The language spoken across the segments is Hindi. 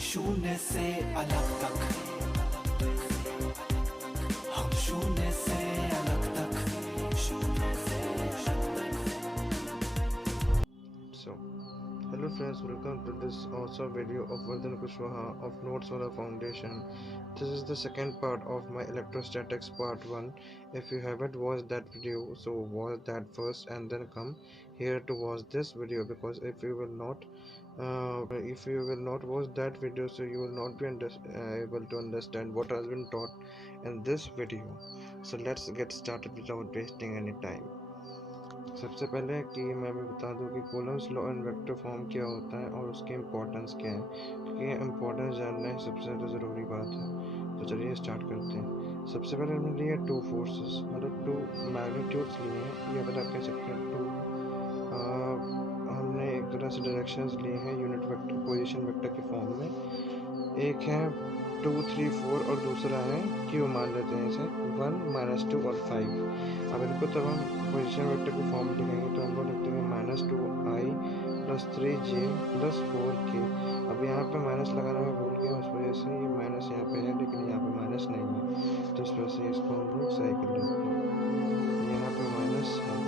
शून्य से अलग तक, हम शून्य से अलग तक, शून्य से अलग तक। So, hello friends, welcome to this awesome video of Vardhan Kushwaha of Noteswala Foundation. This is the second part of my electrostatics part 1. If you haven't watched that video, so watch that first and then come here to watch this video, because if you will not watch that video, so you will not be able to understand what has been taught in this video. So let's get started without wasting any time. सबसे पहले कि मैं भी बता दूं कि Coulomb's law in vector form क्या होता है और उसकी इम्पोर्टेंस क्या है, क्योंकि ये इम्पोर्टेंस जानना ही सबसे ज़्यादा ज़रूरी बात है। तो चलिए स्टार्ट करते हैं। सबसे पहले हमने लिए टू फोर्सेस, मतलब टू मैग्नीट्यूड्स लिए हैं, या फिर आप कह सकते हैं टू हमने एक तरह से डायरेक्शंस लिए हैं यूनिट वेक्टर पोजीशन वेक्टर के फॉर्म में। एक है 2, 3, 4 और दूसरा है क्यू, मान लेते हैं इसे 1, -2 और 5। अब इनको तब हम पोजीशन वेक्टर की फॉर्म लिखेंगे तो हम लोग लिख देंगे -2i + 3j + 4k। अब यहाँ पे माइनस लगाना मैं भूल गया, उस वजह से ये माइनस यहाँ पे है, लेकिन यहाँ पे माइनस नहीं है, तो इस वजह से इसको हम लोग सही कर लेते हैं। यहाँ पे माइनस है,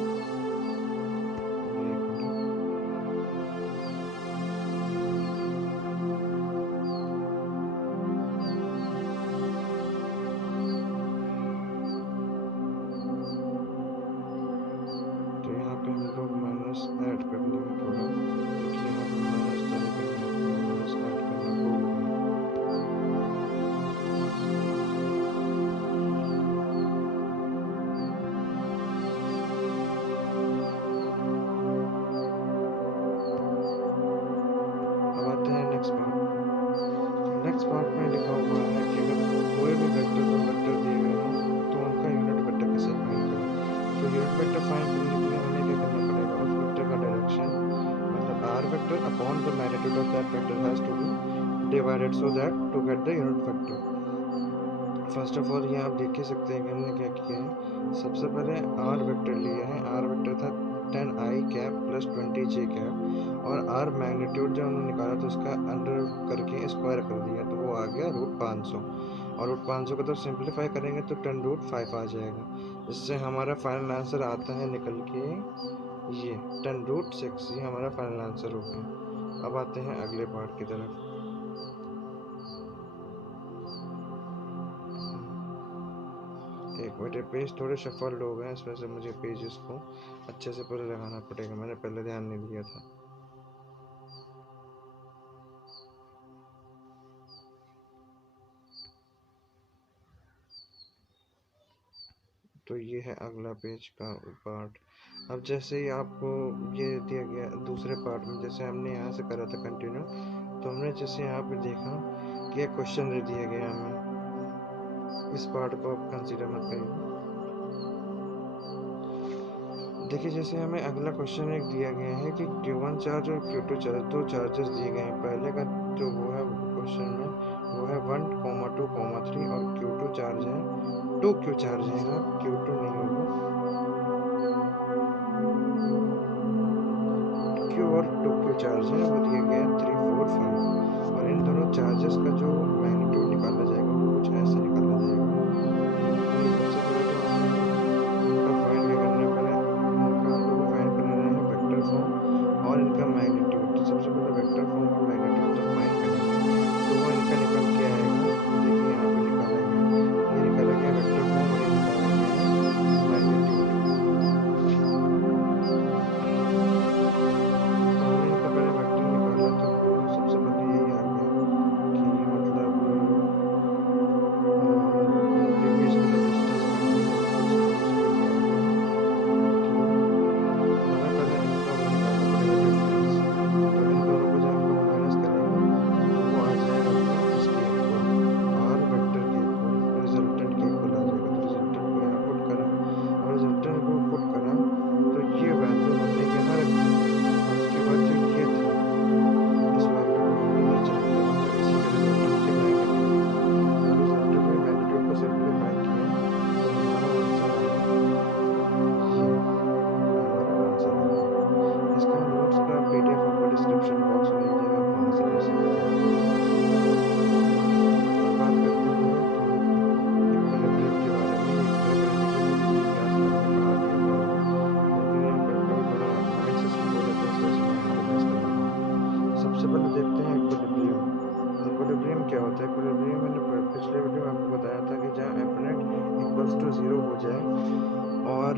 हम लोग माइनस ऐड कर लेंगे थोड़ा, क्योंकि यहाँ पे माइनस था लेकिन यहाँ पे माइनस ऐड करना भूल गए। अब आते हैं नेक्स्ट पार्ट में लिखा हुआ है कि अगर कोई भी वेक्टर दो वेक्टर दिए गए हों तो उनका यूनिट वेक्टर कैसे फाइंड करें। तो यूनिट वेक्टर फाइंड करने के लिए हमें क्या करना पड़ेगा, उस वेक्टर का डायरेक्शन मतलब r vector upon the magnitude of that vector has to be divided so that to get the unit vector. First of all ये आप देख ही सकते हैं कि हमने क्या किया है। सबसे पहले r वेक्टर लिया है, r वेक्टर था 10i कैप + 20j कैप, और r मैग्नीट्यूड जो हमने निकाला तो उसका अंडर करके स्क्वायर कर दिया, तो वो आ गया √500, और √500 को तो सिंप्लीफाई करेंगे तो 10√5 आ जाएगा, जिससे हमारा फाइनल आंसर आता है निकल के ये 10√6। ये हमारा फाइनल आंसर हो गया। अब आते हैं अगले पार्ट की तरफ। एक मेरे पेज थोड़े शफल हो गए, इस वजह से मुझे पेजेस को अच्छे से पूरा लगाना पड़ेगा, मैंने पहले ध्यान नहीं दिया था। तो ये है अगला पेज का पार्ट। अब जैसे ही आपको ये दिया गया दूसरे पार्ट में, जैसे हमने यहाँ से करा था कंटिन्यू, तो हमने जैसे यहाँ पे देखा कि एक क्वेश्चन दे दिया गया हमें, इस पार्ट को आप कंसीडर मत करिए। देखिए जैसे हमें अगला क्वेश्चन एक दिया गया है कि Q1 चार्ज और Q2 चार्ज, दो चार्जेस दिए गए हैं। पहले का जो वो है क्वेश्चन में वो है 1, 2, 3, और Q2 चार्ज है 2Q चार्ज है, यहाँ Q2 नहीं होगा, Q और 2Q चार्ज है, वो दिए गए हैं 3, 4, 5, और इन दोनों चार्जेस का जो मैग्नीट्यूड निकाला जाएगा वो कुछ ऐसे निकाला जाएगा। सबसे पहले तो इनका फाइंड क्या करना है, पहले इनका हम लोग फाइंड करने रहे हैं वेक्टर फॉर्म और इनका मैग्नीट्यूड। तो सबसे पहले वेक्टर फॉर्म और मैग्नीट्यूड जब फाइंड करेंगे तो वो इनका निकल के आएगा। देखिए यहाँ पे निकाला गया, ये निकाला गया वेक्टर फॉर्म और ये निकाला गया मैग्नीट्यूड। तो हमने इनका पहले वेक्टर निकाला तो सबसे पहले यही आ गया कि मतलब 0 हो जाए और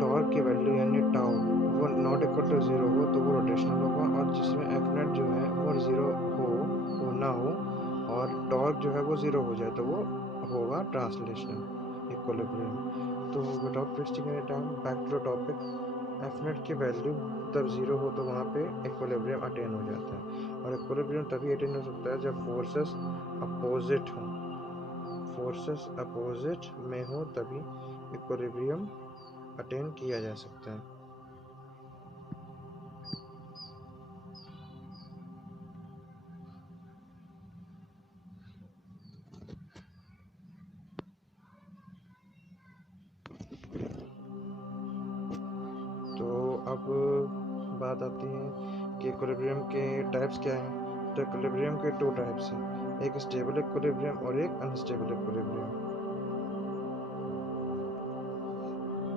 टॉर्क की वैल्यू यानी टाउ वो नॉट इक्वल टू 0 हो तो वो रोटेशनल होगा, और जिसमें एफ नेट जो है वो 0 हो, वो ना हो, और टॉर्क जो है वो 0 हो जाए तो वो होगा ट्रांसलेशनल इक्विलिब्रियम। तो without wasting any time back to topic, F net की वैल्यू तब 0 हो तो वहाँ पे इक्विलिब्रियम अटेन हो जाता है, और इक्विलिब्रियम तभी अटेन हो सकता है जब फोर्सेस अपोजिट हो, फोर्सेस अपोजिट में हो तभी इक्विलिब्रियम अटेन किया जा सकता है। तो अब बात आती है कि इक्विलिब्रियम के टाइप्स क्या हैं। तो इक्विलिब्रियम के 2 टाइप्स हैं, एक स्टेबल इक्विलिब्रियम और एक अनस्टेबल इक्विलिब्रियम।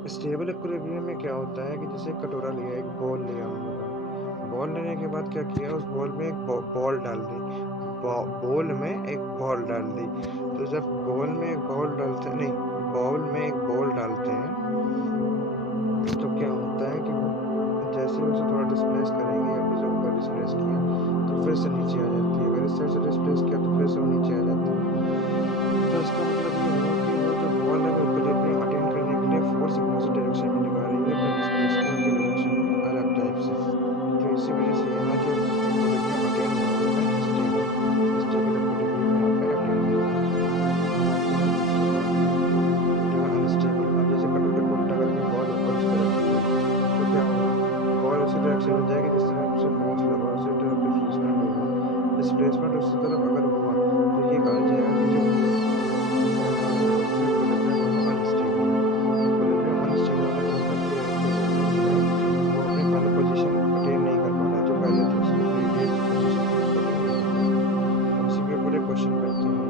स्टेबल इक्विलिब्रियम में क्या होता है कि जैसे कटोरा लिया, एक बॉल लिया हम लोगों ने, बॉल लेने के बाद क्या किया, उस बॉल में एक बॉल डाल दी, बॉल में एक बॉल डाल दी। तो जब बॉल में एक बॉल डालते नहीं, बॉल में एक बॉल डालते हैं तो क्या होता है कि वो जैसे ही उसे थोड़ा डिस्प्लेस करेंगे या फिर ऊपर डिस्प्लेस किया तो फिर से नीचे आ जाती है, अगर इस साइड से डिस्प्लेस किया तो फिर से वो नीचे आ जाती है। तो इसका मतलब ये हुआ कि वो जो बॉल है वो इक्विलिब्रियम अटेन करने के लिए फोर्स अपोजिट डायरेक्शन में लगा रही है, तो डिस्प्लेसमेंट की डायरेक्शन में अलग टाइप से। तो इसी वजह से यहाँ जो इक्विलिब्रियम अटेन हुआ वो है स्टेबल, स्टेबल इक्विलिब्रियम यहाँ पे अटेन हुआ है। जो है अनस्टेबल। अब जैसे कटोरे को उल्टा करके बॉल ऊपर उस पर रखी है तो क्या होगा, बॉल उसी डायरेक्शन में जाएगी जिस तरफ से फोर्स लगा, उसी तरफ डिस्प्लेसमेंट होगा। डिस्प्लेसमेंट उसी तरफ अगर हुआ तो ये कहा जाएगा कि जो इक्विलिब्रियम है वो अनस्टेबल है। इक्विलिब्रियम अनस्टेबल होने का मतलब ये है कि इक्विलिब्रियम जो है वो अपनी फाइनल पोजीशन अटेन नहीं कर पा रहा है, जो पहले थी उसकी प्रीवियस पोजीशन थी उसको अटेन नहीं कर पा रहा। उसी के ऊपर एक क्वेश्चन करते हैं।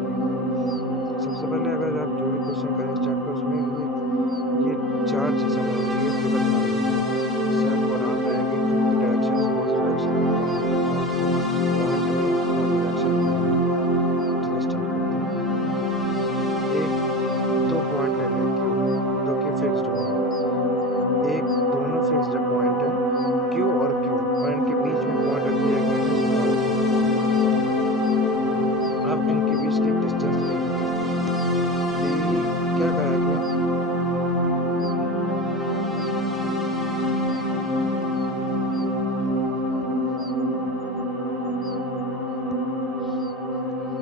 सबसे पहले अगर आप जो भी क्वेश्चन करें इस चैप्टर उसमें ये चार्ज समझ लीजिए, फिगर बना लीजिए, इससे आपको आराम रहेगी कि डायरेक्शन कौन सी डायरेक्शन में कौन पॉइंट में कौन सी डायरेक्शन में। चलिए स्टार्ट करते हैं। एक दो पॉइंट ले लें क्यू, दो की फिक्स्ड होंगे, एक दोनों फिक्स्ड पॉइंट है क्यू और क्यू, और इनके बीच में पॉइंट रख दिया गया है स्मॉल क्यू। अब इनके बीच की डिस्टेंस लेंगे, क्या करा गया,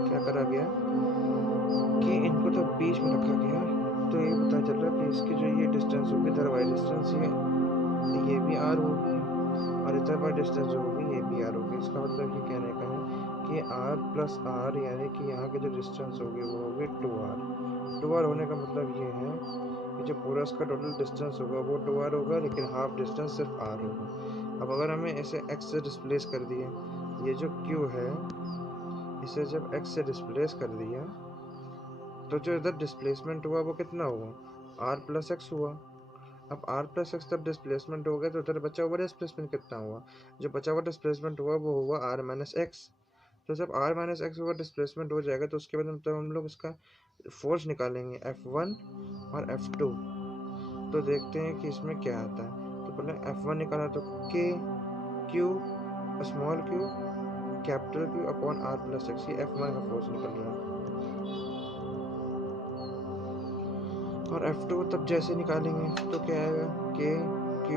क्या करा गया कि इनको तो बीच में रखा गया, तो ये पता चल रहा है कि इसकी जो ये डिस्टेंस होगी इधर वाई डिस्टेंस ये भी आर होगी, और इधर वाई डिस्टेंस जो होगी ये भी आर होगी। इसका मतलब ये कहने का है कि आर प्लस आर यानी कि यहाँ की जो डिस्टेंस होगी वो होगी 2r। 2r होने का मतलब ये है कि जो पूरा इसका टोटल डिस्टेंस होगा वो 2r होगा, लेकिन हाफ डिस्टेंस सिर्फ r होगा। अब अगर हमें इसे x से डिस्प्लेस कर दिए, ये जो q है इसे जब x से डिस्प्लेस कर दिया तो जो इधर डिस्प्लेसमेंट हुआ वो कितना हुआ, r प्लस एक्स हुआ। अब r प्लस एक्स तब डिस्प्लेसमेंट हो गया तो उधर बचा हुआ डिस्प्लेसमेंट कितना हुआ, जो बचा हुआ डिस्प्लेसमेंट हुआ वो हुआ r माइनस एक्स। तो जब r माइनस एक्स हुआ डिस्प्लेसमेंट हो जाएगा तो उसके बाद हम लोग इसका फोर्स निकालेंगे F1 और F2। तो देखते हैं कि इसमें क्या आता है। तो पहले F1 निकाला तो K Q small Q capital Q upon R plus x, ये F1 का फोर्स निकल रहा है। और F2 तब जैसे निकालेंगे तो क्या आएगा, K Q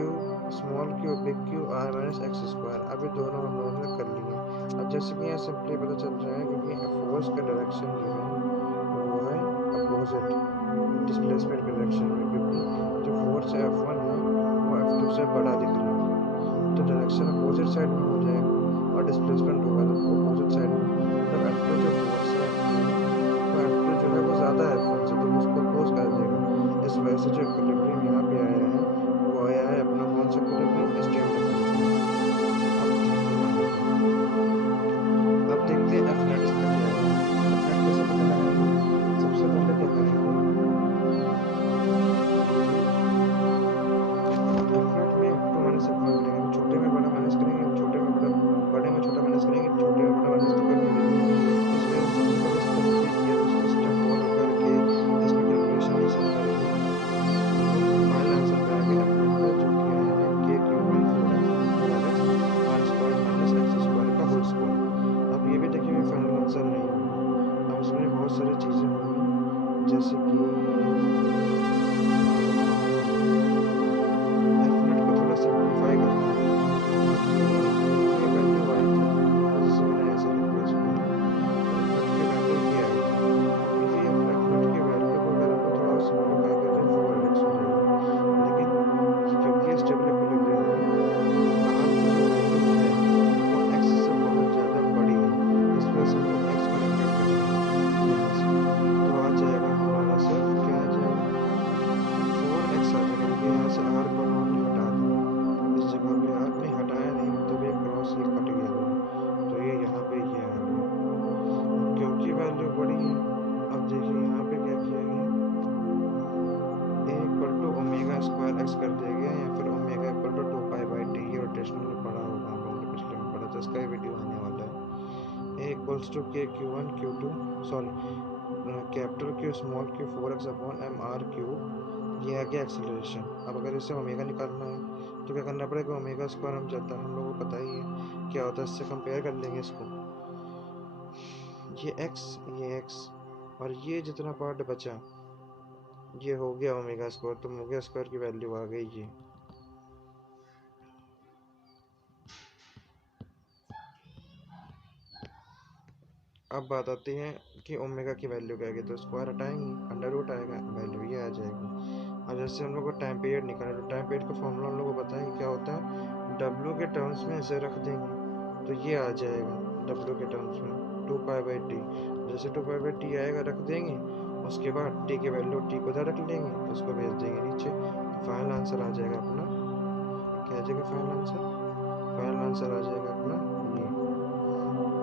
small Q big Q R minus x square. अभी दोनों हम लोगों ने कर लिए। अब जैसे कि यहाँ सिंपली पता चल रहा है क्योंकि फोर्स का डायरेक्शन जो है वो है अपोजिट डिस्प्लेसमेंट के डायरेक्शन में, क्योंकि जो फोर्स F1 है वो F2 से बड़ा दिख रहा है तो डायरेक्शन अपोजिट साइड में हो जाएगा, और डिस्प्लेसमेंट होगा तो अपोजिट साइड में। मतलब F2 जो फोर्स है वो F2 जो है वो ज़्यादा है F1 से, तो उसको अपोज कर देगा। इस वजह से जो इक्विलिब्रियम यहाँ पे आया है वो आया है अपना कौन सा इक्विलिब्रियम, स्टेबल इक्विलिब्रियम। अब देखते हैं एफ नेट इसका क्या है। एफ नेट कैसे पता लगाएंगे, सबसे पहले क्या करेंगे, एफ नेट में टू माइनस F1 करेंगे, छोटे में बड़ा माइनस करेंगे, छोटे में बड़ा, बड़े में छोटा माइनस करेंगे, छोटे में बड़ा माइनस तो कर नहीं देंगे, बहुत सारी चीज़ें होंगी, जैसे कि एफनेट को थोड़ा सिंप्लीफाई करना है, ये वैल्यू आई थी, जैसे मैंने ऐसे लिखा इसमें, एफनेट की वैल्यू ये आई थी। अब इसी एफनेट की वैल्यू को अगर हमको थोड़ा सिंप्लीफाई करें 4x हो जाएगा, लेकिन क्योंकि स्टेबल इक्विलिब्रियम में आर की जो वैल्यू है वो x से बहुत ज़्यादा बड़ी है, इस वजह से हमको x को नेगलेक्ट करना है यहाँ से। तो आ जाएगा हमारा सिर्फ क्या आ जाएगा, 4x आ जाएगा, क्योंकि यहाँ से r को हमने हटा दिया, इस जगह पे r नहीं हटाया नहीं, मतलब ये क्रॉस ये कट गया दोनों, तो ये यहाँ पे ये आ गया। अब क्योंकि वैल्यू बड़ी है, अब देखिए यहाँ पे क्या किया गया, a equal to omega square x कर दिया गया, या फिर ओमेगा इक्वल टू 2 पाई/t, ये रोटेशनल में पढ़ा होगा हम लोगों ने, पिछले में पढ़ा था, इसका ही वीडियो आने वाला है। a equals to k q1 q2 sorry capital Q small q 4x upon m r cube, ये आ गया एक्सेलरेशन। अब अगर इसे ओमेगा निकालना है तो क्या करना पड़ेगा, ओमेगा स्क्वायर हम जाता है, हम लोगों को पता ही है क्या होता है, इससे कंपेयर कर लेंगे इसको, ये x और ये जितना पार्ट बचा ये हो गया ओमेगा स्क्वायर, तो ओमेगा स्क्वायर की वैल्यू आ गई ये। अब बात आती है कि ओमेगा की वैल्यू क्या आएगी, तो स्क्वायर हटाएंगे, अंडर रूट आएगा, वैल्यू ये आ जाएगी। अब जैसे हम लोग को टाइम पीरियड निकालना है, तो टाइम पीरियड का फॉर्मूला हम लोग को पता है क्या होता है, W के टर्म्स में इसे रख देंगे तो ये आ जाएगा W के टर्म्स में 2 पाई/t, जैसे 2 पाई/t आएगा रख देंगे, उसके बाद t की वैल्यू t को उधर रख लेंगे, उसको भेज देंगे नीचे, तो फाइनल आंसर आ जाएगा अपना, क्या आ जाएगा फाइनल आंसर, फाइनल आंसर आ जाएगा अपना ये।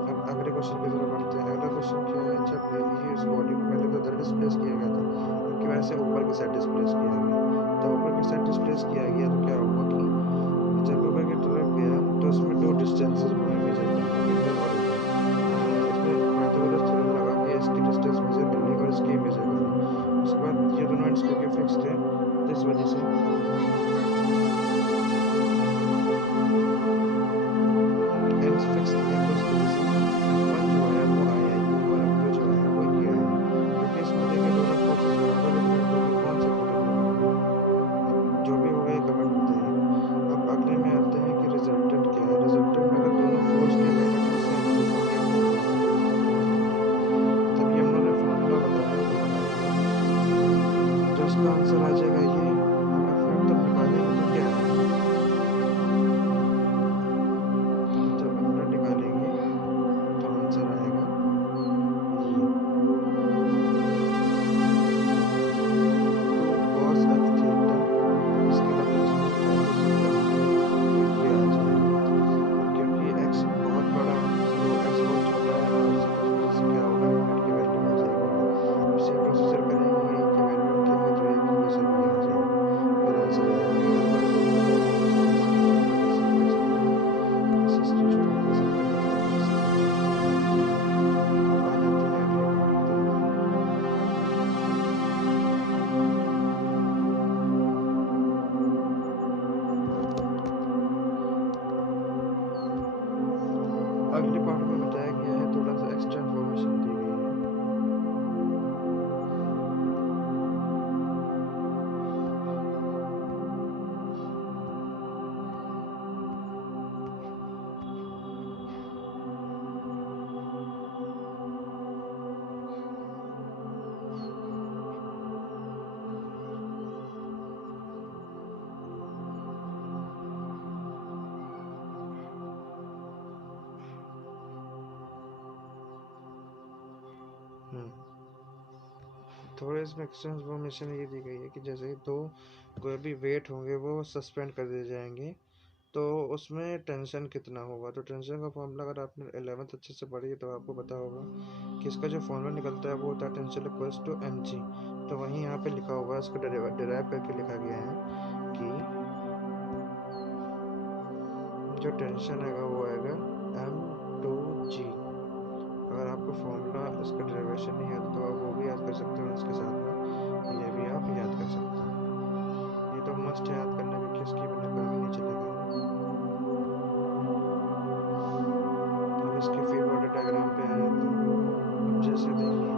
अब अगले क्वेश्चन की तरफ बढ़ते हैं। अगला क्वेश्चन क्या है, जब ये इस बॉडी को पहले तो इधर डिस्प्लेस किया गया था, अब की वजह से ऊपर की साइड डिस्प्लेस किया गया, तो ऊपर की साइड डिस्प्लेस किया गया तो क्या हुआ कि जब ऊपर की तरफ गया तो इसमें दो डिस्टेंसेस हमें मेजर करनी है, इधर और इधर। इसमें पाइथागोरस थ्योरम लगा के इसकी डिस्टेंस मेजर कर ली और इसकी मेजर कर ली, उसके बाद ये दोनों एंड्स क्योंकि फिक्स थे तो इस वजह से एंड्स फिक्स थे, तो इस वजह से F1 जो है वो आया ये, और F2 जो है वो ये आया, क्योंकि इसमें देखिए दोनों फोर्सेस बराबर है, तो फिर कौन सा इक्विलिब्रियम होगा। अब जो भी होगा ये कमेंट में बताइएगा। अब अगले में आते हैं कि रिजल्टेंट क्या है, रिजल्टेंट में अगर दोनों फोर्स के मैग्नीट्यूड सेम है तो क्या फॉर्मूला है, तो इसका फॉर्मूला क्या है, तभी हम लोगों ने फॉर्मूला बताया तो इसका आंसर आ जाएगा ये। अब F0 तब निकालेंगे तो क्या आएगा, जब F0 निकालेंगे तो आंसर आएगा ये 2 cos f थीटा, इसके बाद इसमें वैल्यू पुट करेंगे तो ये आ जाएगा। अब क्योंकि x बहुत बड़ा है तो x बहुत छोटा है, और इस वजह से क्या होगा, f की वैल्यू आ जाएगी। अब सेम प्रोसीजर करेंगे, a की वैल्यू रखेंगे तो a की वजह भी आ जाएगा, फिर आंसर आ जाएगा। एल्गोरिथम बनाएंगे तो इसको स्क्रीनशॉट लेके सेव कर सकते हैं, इसे स्क्रीनशॉट लेके सेव करने के बाद इसे बनाइए। अब आ जाते हैं अगले पार्ट की तरफ। अगले पार्ट में बताया गया है, थोड़ा सा एक्स्ट्रा इन्फॉर्मेशन दी गई है। थोड़े इसमें एक्स्ट्रा इन्फॉर्मेशन ये दी गई है कि जैसे दो कोई भी वेट होंगे वो सस्पेंड कर दिए जाएंगे, तो उसमें टेंशन कितना होगा, तो टेंशन का फॉर्मूला अगर आपने 11th अच्छे से पढ़ी है तो आपको पता होगा कि इसका जो फॉर्मूला निकलता है वो होता है टेंशन इक्वल्स टू mg। तो वहीं यहाँ पे लिखा हुआ है, इसको डिराइव करके लिखा गया है कि जो टेंशन आएगा वो आएगा m2g। अगर आपको फॉर्मूला इसका डेरिवेशन नहीं आता तो आप वो भी याद कर सकते हो, इसके साथ में ये भी आप याद कर सकते हैं, ये तो मस्ट याद करने में, किसकी बिना काम ही नहीं चलेगा ये। अब इसके फ्री बॉडी डायग्राम पे आए तो अब जैसे देखिए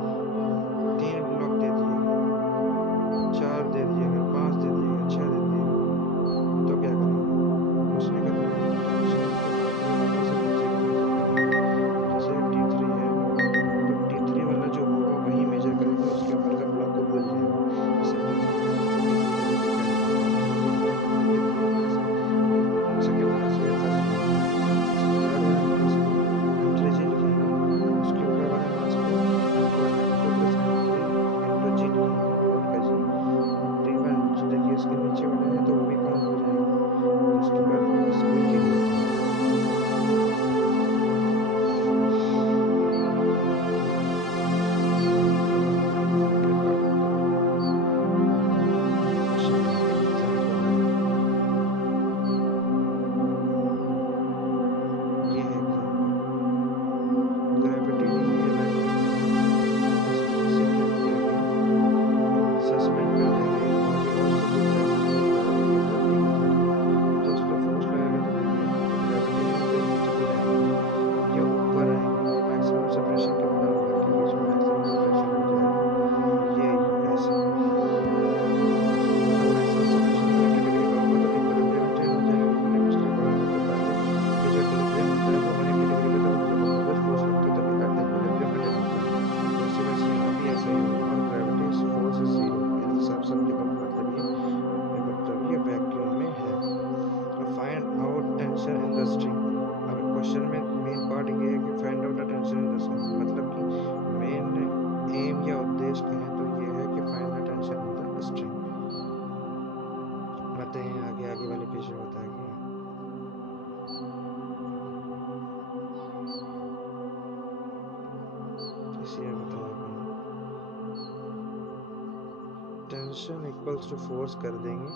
टेंशन इक्वल्स टू फोर्स कर देंगे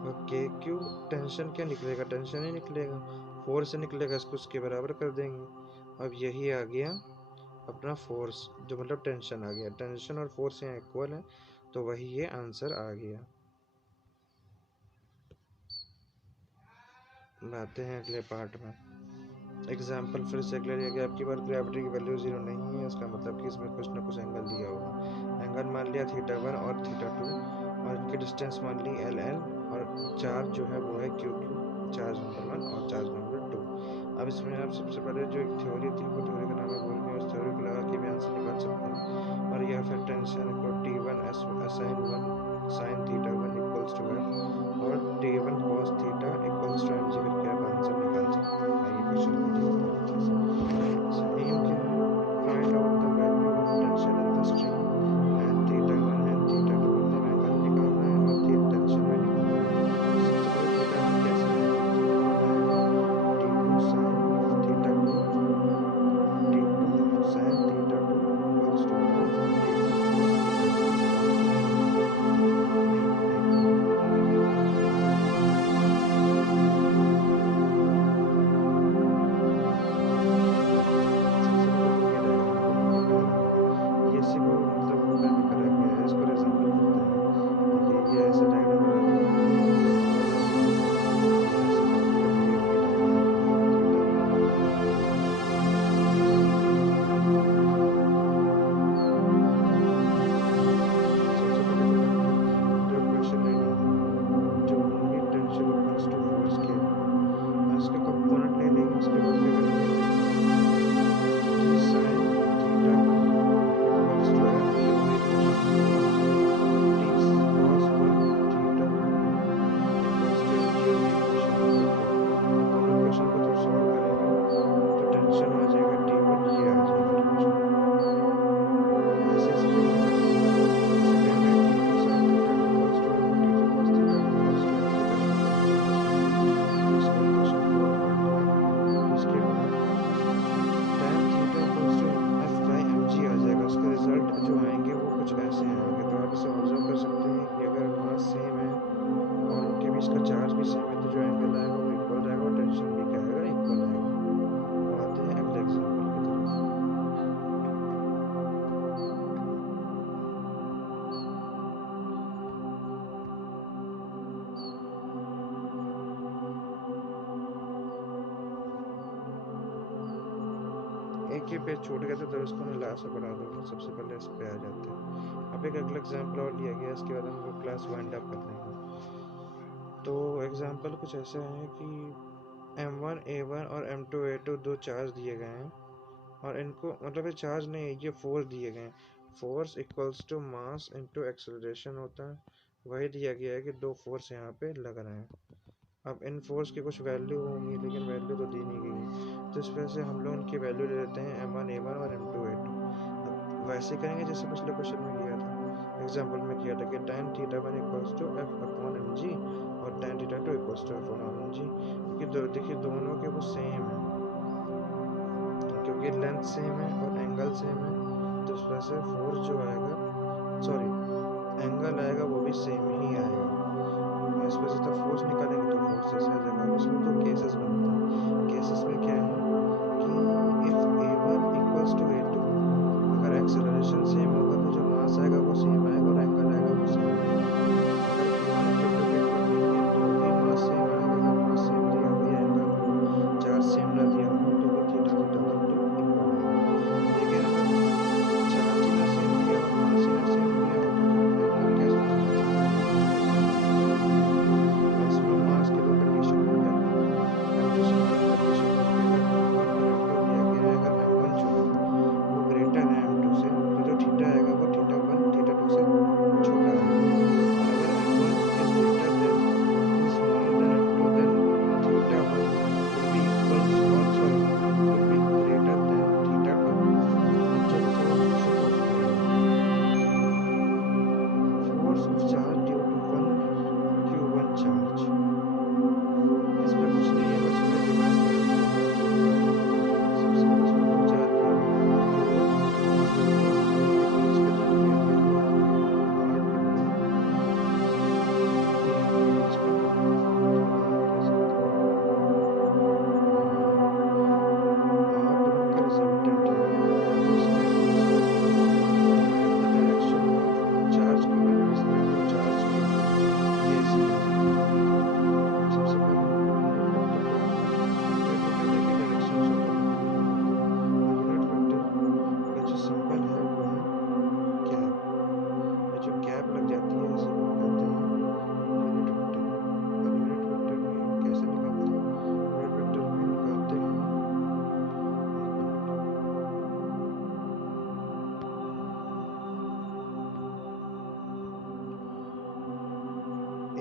और के क्यू टेंशन क्या निकलेगा, टेंशन ही निकलेगा, फोर्स से निकलेगा, इसको उसके बराबर कर देंगे। अब यही आ गया अपना फोर्स, जो मतलब टेंशन आ गया, टेंशन और फोर्स यहाँ इक्वल है, तो वही ये आंसर आ गया। आते हैं अगले पार्ट में। एग्जाम्पल फिर से क्लियर किया, आपकी बार ग्रेविटी की वैल्यू 0 नहीं है, इसका मतलब कि इसमें कुछ ना कुछ एंगल दिया होगा। एंगल मान लिया θ1 और θ2 और इनकी डिस्टेंस मान ली LL और चार्ज जो है वो है QQ, चार्ज नंबर 1 और चार्ज नंबर 2। अब इसमें आप सबसे पहले जो एक थ्योरी थी वो थ्योरी का नाम है भूल गए, उस थ्योरी को लगा के भी आंसर निकाल सकते हैं। और या फिर टेंशन को T1 sin θ1 equals to F और T1 cos θ equals to mg करके आप आंसर निकाल सकते हैं। आइए क्वेश्चन को देखते हैं अच्छे से। एम क्या है, find out the value of tension in the string and θ1 and θ2, मतलब एंगल निकालना है और टेंशन में निकालना है। सबसे पहले θ1 कैसे आएगा, T2 sin θ2 equals to T1 cos एक ही पेज छूट गया था तो उसको मैं लास्ट में बढ़ा दूंगा, सबसे पहले इस पे आ जाते हैं। अब एक अगला एग्जाम्पल और लिया गया, इसके बाद हम लोग क्लास वाइंड अप कर देंगे। तो एग्जाम्पल कुछ ऐसा है कि M1 A1 और M2 A2 दो चार्ज दिए गए हैं और इनको मतलब ये चार्ज नहीं है, ये फोर्स दिए गए हैं। Force equals to mass into acceleration होता है, वही दिया गया है कि दो फोर्स यहाँ पे लग रहे हैं। अब इन फोर्स की कुछ वैल्यू होंगी, लेकिन वैल्यू तो दी नहीं गई, तो इस वजह से हम लोग इनकी वैल्यू ले लेते हैं M1 A1 और M2 A2। अब वैसे करेंगे जैसे पिछले क्वेश्चन में किया था, एग्जाम्पल में किया था कि tan θ1 इक्वल्स टू F/mg और tan θ2 इक्वल्स टू F/mg, क्योंकि देखिए दोनों के वो सेम है, क्योंकि लेंथ सेम है और एंगल सेम है, तो इस वजह से फोर्स जो आएगा, सॉरी एंगल आएगा वो भी सेम ही आएगा। इस वजह से फोर्स निकालेंगे तो फोर्स ऐसे आ जाएगा। इसमें तो केसेस बनते हैं, केसेस में क्या है कि if A1 equals to A2, अगर एक्सेलरेशन सेम होगा तो जो मास आएगा वो सेम आएगा और एंगल आएगा वो सेम आएगा। अगर A1 Q2 के इक्वल नहीं है तो भी मास सेम आएगा, अगर मास सेम दिया हो या एंगल चार्ज सेम ना दिया हो तो भी थीटा इक्वल आएगा। लेकिन अगर चार्ज ही ना सेम दिया हो, मास ही ना सेम दिया हो तो एंगल कैसे होगा? इसमें मास के दो कंडीशन हो गया, कंडीशन दिया गया है, अगर M1 जो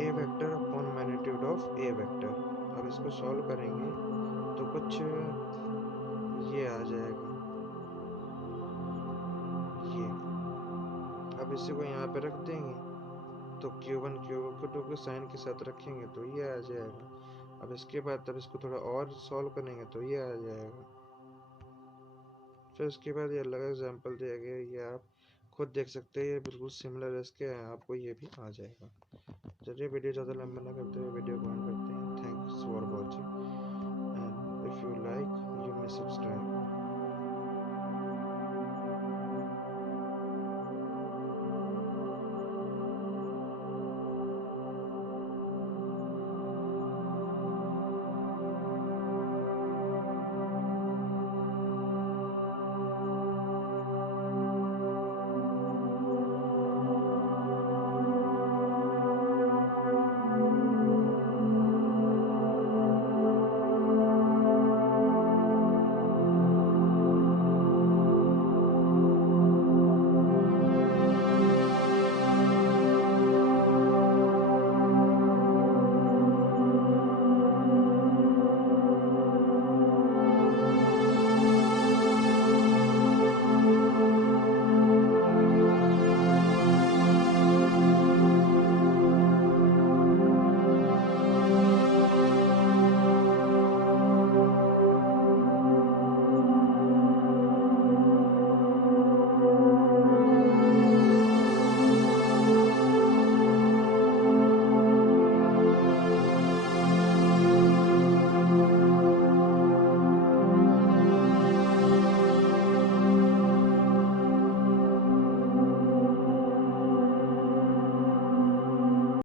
A vector upon magnitude of A vector. अब इसको सॉल्व करेंगे तो कुछ ये आ जाएगा, ये। अब इसी को यहाँ पे रख देंगे तो Q1 Q2 को साइन के साथ रखेंगे तो ये आ जाएगा। अब इसके बाद तब इसको थोड़ा और सॉल्व करेंगे तो ये आ जाएगा। फिर उसके बाद ये अलग एग्जाम्पल दिया गया, ये आप खुद देख सकते हैं, ये बिल्कुल सिमिलर है इसके, आपको ये भी आ जाएगा। चलिए वीडियो ज़्यादा लंबा ना करते हुए वीडियो को एंड करते हैं। Thanks for watching and if you like you may subscribe.